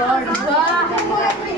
गॉड